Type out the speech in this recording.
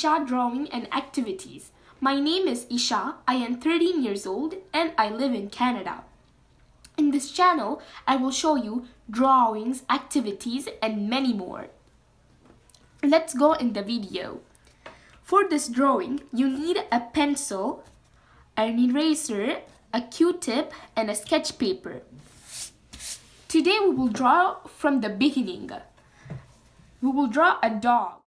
Isha Drawing and Activities. My name is Isha, I am 13 years old and I live in Canada. In this channel, I will show you drawings, activities and many more. Let's go in the video. For this drawing, you need a pencil, an eraser, a Q-tip and a sketch paper. Today we will draw from the beginning. We will draw a dog.